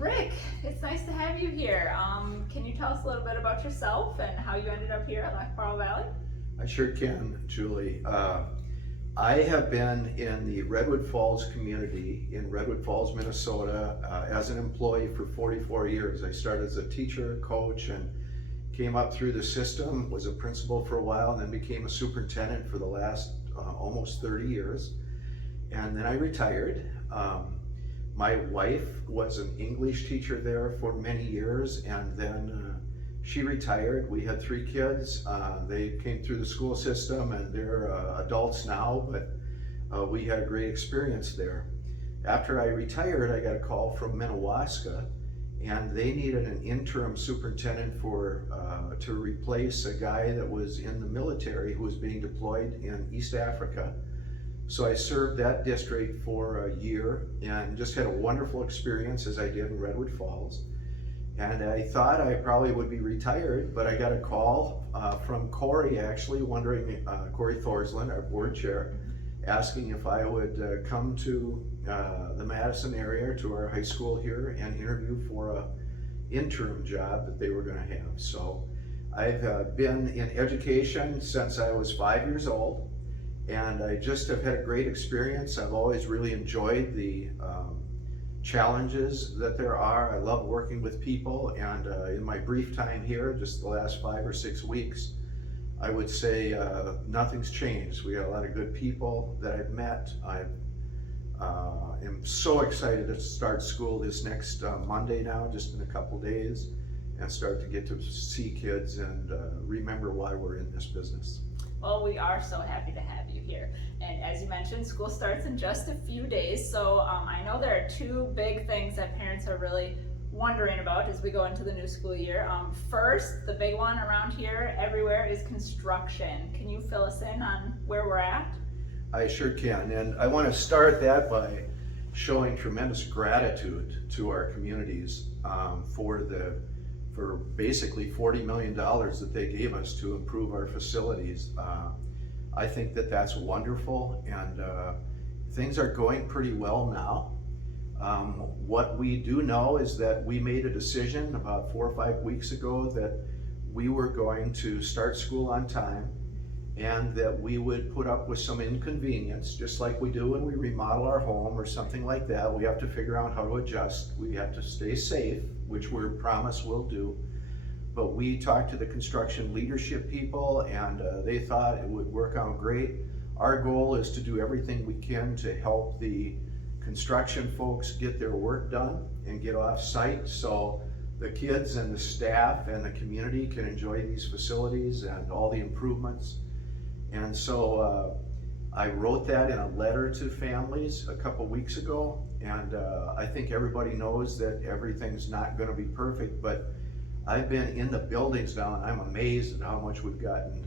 Rick, it's nice to have you here. Can you tell us a little bit about yourself and how you ended up here at Lac Barle Valley? I sure can, Julie. I have been in the Redwood Falls community in Redwood Falls, Minnesota, as an employee for 44 years. I started as a teacher, coach, and came up through the system, was a principal for a while, and then became a superintendent for the last almost 30 years. And then I retired. My wife was an English teacher there for many years, and then she retired. We had 3 kids. They came through the school system and they're adults now, but we had a great experience there. After I retired, I got a call from Minnewaska, and they needed an interim superintendent to replace a guy that was in the military who was being deployed in East Africa. So I served that district for a year and just had a wonderful experience as I did in Redwood Falls. And I thought I probably would be retired, but I got a call from Corey, actually, Corey Thorsland, our board chair, asking if I would come to the Madison area, to our high school here, and interview for an interim job that they were going to have. So I've been in education since I was 5 years old, and I just have had a great experience. I've always really enjoyed the challenges that there are. I love working with people, and in my brief time here, just the last 5 or 6 weeks, I would say nothing's changed. We got a lot of good people that I've met. I am so excited to start school this next Monday now, just in a couple days, and start to get to see kids and remember why we're in this business. Well, we are so happy to have you here. And as you mentioned, school starts in just a few days. So I know there are 2 big things that parents are really wondering about as we go into the new school year. First, the big one around here everywhere is construction. Can you fill us in on where we're at? I sure can, and I want to start that by showing tremendous gratitude to our communities for basically $40 million that they gave us to improve our facilities. I think that that's wonderful, and things are going pretty well now. What we do know is that we made a decision about 4 or 5 weeks ago that we were going to start school on time, and that we would put up with some inconvenience, just like we do when we remodel our home or something like that. We have to figure out how to adjust. We have to stay safe, which we promise we'll do. But we talked to the construction leadership people, and they thought it would work out great. Our goal is to do everything we can to help the construction folks get their work done and get off site, so the kids and the staff and the community can enjoy these facilities and all the improvements. And so I wrote that in a letter to families a couple weeks ago, and I think everybody knows that everything's not going to be perfect, but I've been in the buildings now, and I'm amazed at how much we've gotten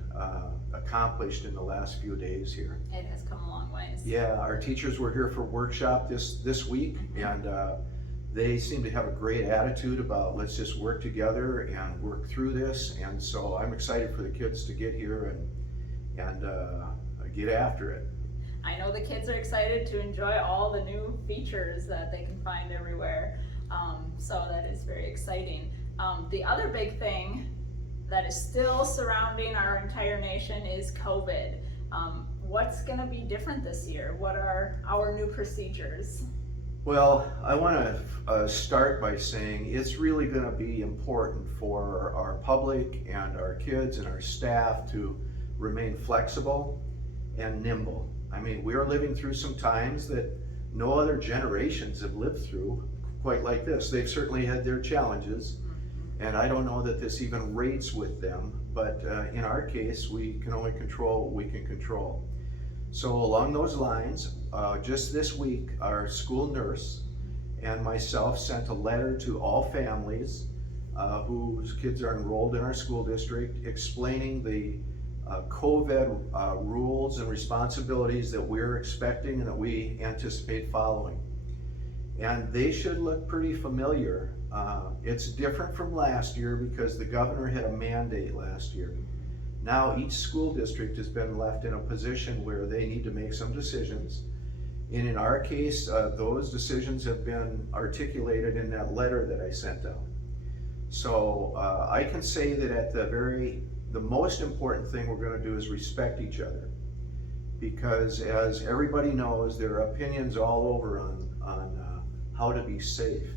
accomplished in the last few days here. It has come a long ways. Yeah, our teachers were here for workshop this week, and they seem to have a great attitude about let's just work together and work through this. And so I'm excited for the kids to get here and get after it. I know the kids are excited to enjoy all the new features that they can find everywhere. So that is very exciting. The other big thing that is still surrounding our entire nation is COVID. What's going to be different this year? What are our new procedures? Well, I want to start by saying it's really going to be important for our public and our kids and our staff to remain flexible and nimble. I mean, we're living through some times that no other generations have lived through quite like this. They've certainly had their challenges, and I don't know that this even rates with them, but in our case, we can only control what we can control. So along those lines, just this week, our school nurse and myself sent a letter to all families whose kids are enrolled in our school district, explaining the COVID rules and responsibilities that we're expecting and that we anticipate following. And they should look pretty familiar. It's different from last year because the governor had a mandate last year. Now each school district has been left in a position where they need to make some decisions, And in our case, those decisions have been articulated in that letter that I sent out. So I can say that at the most important thing we're going to do is respect each other. Because as everybody knows, there are opinions all over on how to be safe.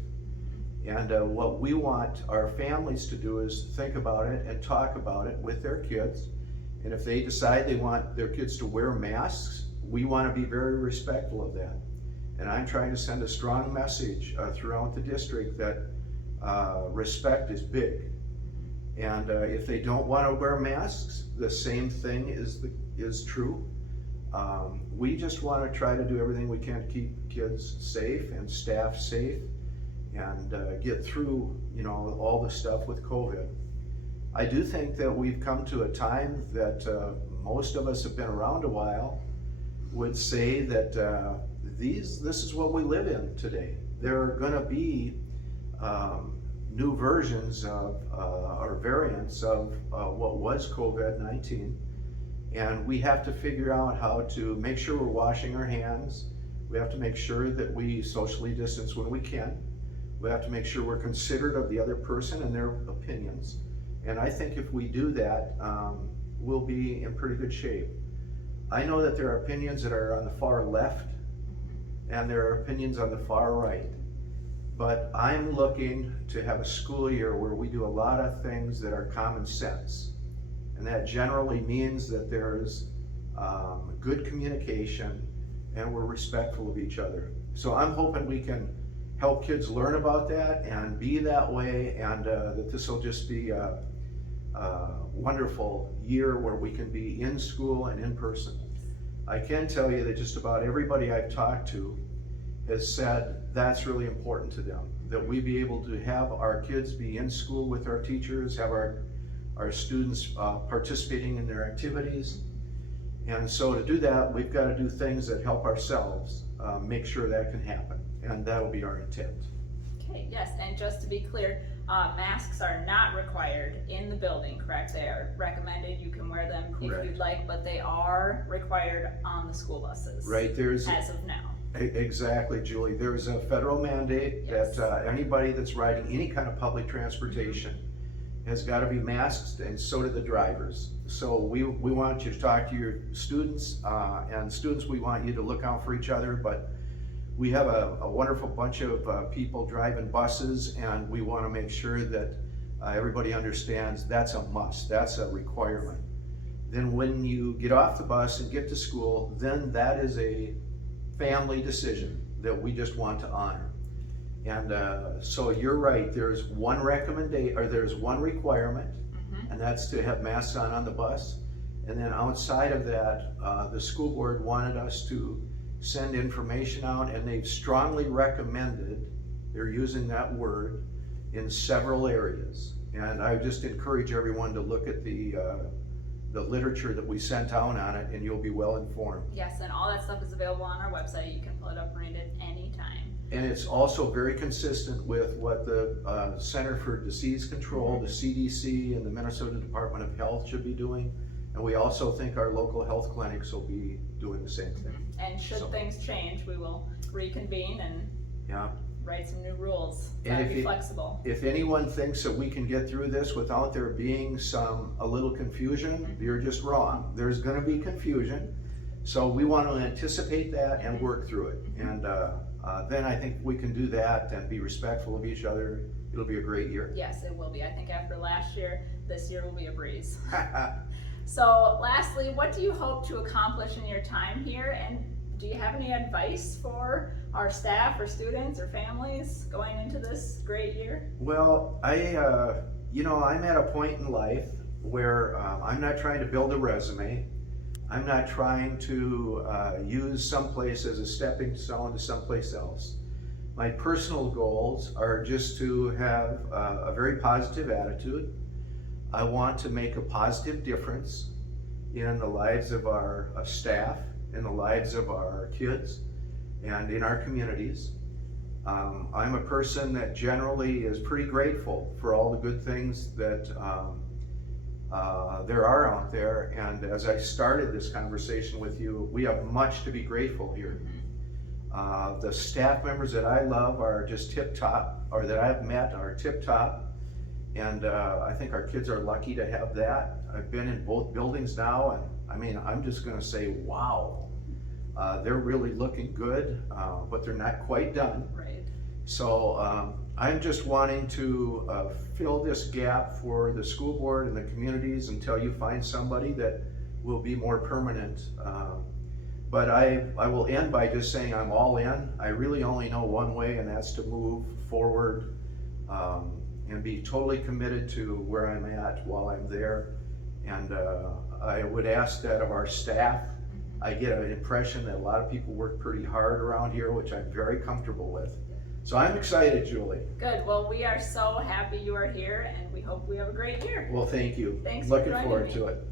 And what we want our families to do is think about it and talk about it with their kids. And if they decide they want their kids to wear masks, we want to be very respectful of that. And I'm trying to send a strong message throughout the district that respect is big. And if they don't want to wear masks, the same thing is true. We just want to try to do everything we can to keep kids safe and staff safe and get through, all the stuff with COVID. I do think that we've come to a time that most of us have been around a while would say that this is what we live in today. There are going to be new versions of or variants of what was COVID-19. And we have to figure out how to make sure we're washing our hands. We have to make sure that we socially distance when we can. We have to make sure we're considerate of the other person and their opinions. And I think if we do that, we'll be in pretty good shape. I know that there are opinions that are on the far left and there are opinions on the far right. But I'm looking to have a school year where we do a lot of things that are common sense. And that generally means that there's good communication and we're respectful of each other. So I'm hoping we can help kids learn about that and be that way, and that this will just be a wonderful year where we can be in school and in person. I can tell you that just about everybody I've talked to has said that's really important to them, that we be able to have our kids be in school with our teachers, have our students participating in their activities. And so to do that, we've got to do things that help ourselves make sure that can happen. And that'll be our intent. Okay, yes, and just to be clear, masks are not required in the building, correct? They are recommended, you can wear them Correct. if you'd like, but they are required on the school buses. Right, there's as of now. Exactly, Julie. There's a federal mandate Yes. that anybody that's riding any kind of public transportation has got to be masked, and so do the drivers. So we want you to talk to your students, and students, we want you to look out for each other, but we have a wonderful bunch of people driving buses, and we want to make sure that everybody understands that's a must, that's a requirement. Then when you get off the bus and get to school, then that is a family decision that we just want to honor. And so you're right, there's one recommendation, or there's one requirement, and that's to have masks on the bus. And then outside of that, the school board wanted us to send information out, and they've strongly recommended, they're using that word, in several areas. And I just encourage everyone to look at the literature that we sent out on it, and you'll be well informed. Yes, and all that stuff is available on our website. You can pull it up and read it anytime. And it's also very consistent with what the Center for Disease Control, the CDC, and the Minnesota Department of Health should be doing. And we also think our local health clinics will be doing the same thing. And should things change, we will reconvene and write some new rules. Gotta be flexible. If anyone thinks that we can get through this without there being a little confusion, you're just wrong. There's gonna be confusion. So we want to anticipate that and work through it. And then I think we can do that and be respectful of each other. It'll be a great year. Yes, it will be. I think after last year, this year will be a breeze. So lastly, what do you hope to accomplish in your time here? And do you have any advice for our staff or students or families going into this great year? Well, I'm at a point in life where I'm not trying to build a resume. I'm not trying to use someplace as a stepping stone to someplace else. My personal goals are just to have a very positive attitude. I want to make a positive difference in the lives of our staff, in the lives of our kids, and in our communities. I'm a person that generally is pretty grateful for all the good things that there are out there. And as I started this conversation with you, we have much to be grateful here. The staff members that I love are just tip-top, or that I've met are tip-top. And I think our kids are lucky to have that. I've been in both buildings now, and I mean, I'm just gonna say, wow. They're really looking good, but they're not quite done. Right. So I'm just wanting to fill this gap for the school board and the communities until you find somebody that will be more permanent. But I will end by just saying I'm all in. I really only know one way, and that's to move forward and be totally committed to where I'm at while I'm there. And I would ask that of our staff. I get an impression that a lot of people work pretty hard around here, which I'm very comfortable with. So I'm excited, Julie. Good. Well, we are so happy you are here, and we hope we have a great year. Well, thank you. Thanks for Looking joining forward me. to it.